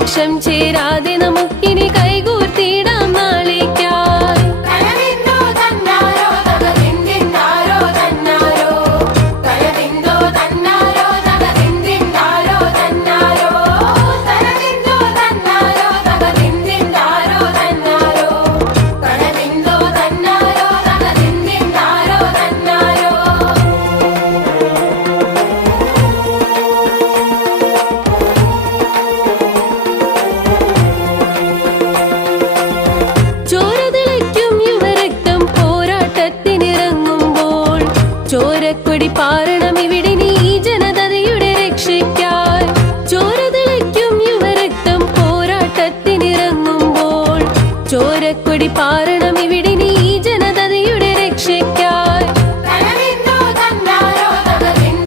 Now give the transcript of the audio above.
మోక్షం చేరాదిన ముక్తిని కైగూ ചോരക്കൊടി പാരണം ഇവിടെ നീ ജനതയുടെ രക്ഷിക്കാൻ. ചോര തിളയ്ക്കും യുവരക്തം പോരാട്ടത്തിനിറങ്ങുമ്പോൾ. ചോരക്കൊടി പാരണം